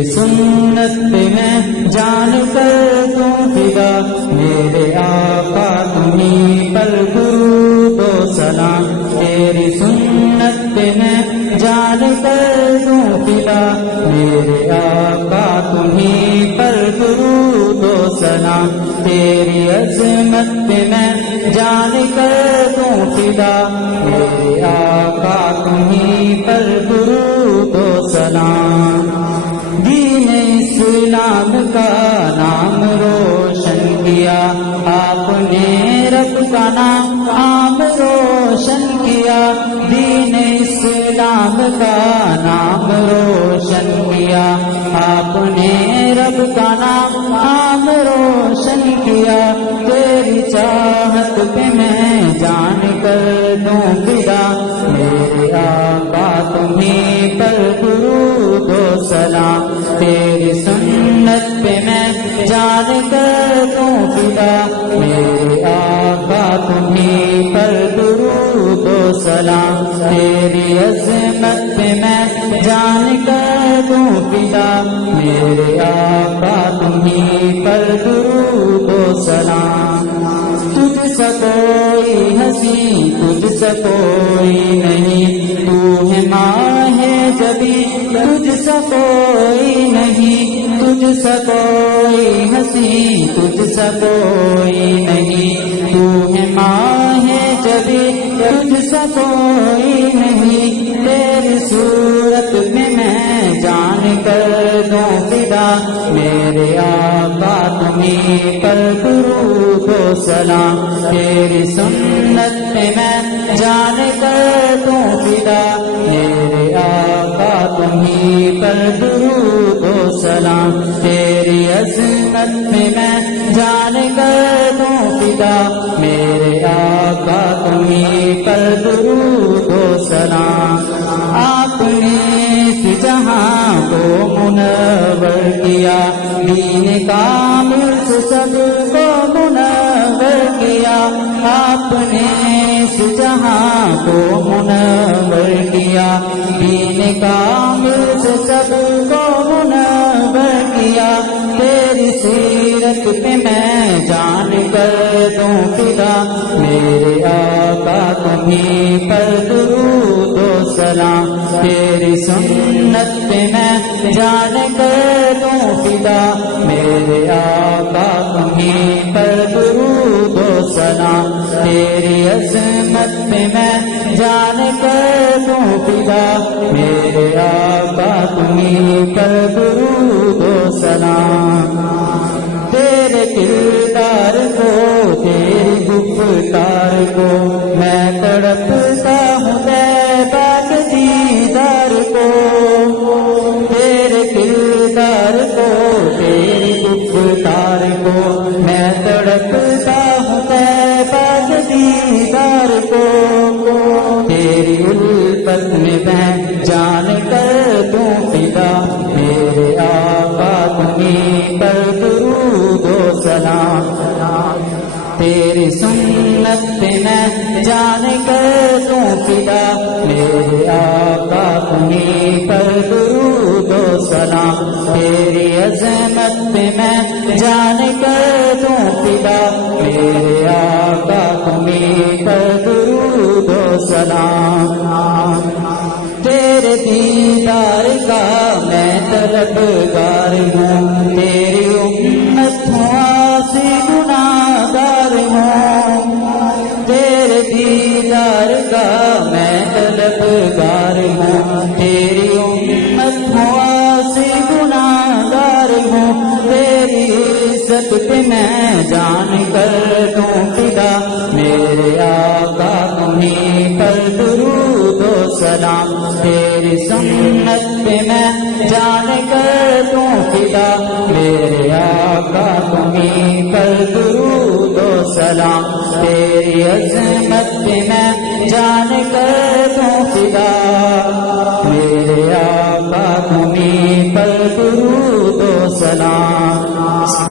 تیری سنت پہ میں جان کر دوں فدا، میرے آقا تمہیں پر درود و سلام، تیری سنت پہ میں جان کر دوں فدا، میرے آقا تمہیں پر درود و سلام، تیری عظمت پہ میں جان کر دوں فدا، میرے آقا تمہیں پر درود و سلام۔ دین اسلام کا نام روشن کیا آپ نے، رب کا نام روشن کیا، دین اسلام کا نام روشن کیا آپ نے، رب کا نام روشن کیا، تیری چاہت پہ میں جان کر دوں فدا، میرے آقا تمہیں پر درود و سلام، تیری سنت پہ میں جان کر دوں فدا، میرے آقا تمہیں پر درود و سلام، تیری عظمت پہ میں جان کر دوں فدا، میرے آقا تمہیں پر درود و سلام۔ تجھ سا کوئی ہنسی تجھ سا کوئی نہیں، تو ہے ماہ جبی تجھ سا کوئی نہیں، تجھ سا کوئی ہنسی تجھ سا کوئی نہیں، تو ہے ماہ جبی تجھ سا کوئی نہیں، تیری صورت میں میں جان کر دوں فدا، میرے آقا تمہیں پر درود و سلام، تیری سنت میں میں جان کر دوں فدا، میرے آقا تمہیں پر درود و سلام، تیری عظمت میں میں جان کر دوں فدا، میرے آقا تمہیں پر درود و سلام۔ آپ نے اس جہاں کو منور کیا، دین کامل سے سب کو منور کیا، آپ نے اس جہاں کو منور کیا، دین کامل سے سب کو منور کیا، تیری سیرت پہ میں جان کر دوں فدا، میرے آقا تمہیں پر درود و سلام، تیری سنت پہ میں جان کر دوں فدا، میرے آقا تمہیں پر درود و سلام، تیری عظمت پہ میں جان کر دوں فدا، میرے آقا تمہیں پر درود و سلام۔ تیرے کردار کو تیری گفتار کو میں تڑپتا ہوں طیبہ کے دیدار کو، تیرے کردار کو تیری گفتار کو میں تڑپتا ہوں طیبہ کے دیدار کو، تیری الفت میں میں جان کر دوں فدا، میرے آقا تمہیں پر درود و سلام، تیری سنت پہ میں جان کر دوں فدا، میرے آقا تمہیں پر درود و سلام، تیری عظمت پہ میں جان کر دوں فدا، میرے آقا تمہیں پر درود و سلام۔ تیرے دیدار کا میں طلبگار ہوں، تیری امت ہوں آسی گناہگار ہوں، تیرے دیدار کا میں طلبگار ہوں، تیری امت ہوں آسی گناہگار ہوں، تیری عزت پہ میں جان کر دوں فدا، میرے آقا تمہیں پر درود و سلام، تیری سنت پہ میں جان کر دوں فدا، میرے آقا تمہیں پر درود و سلام، تیری عظمت پہ میں جان کر دوں فدا۔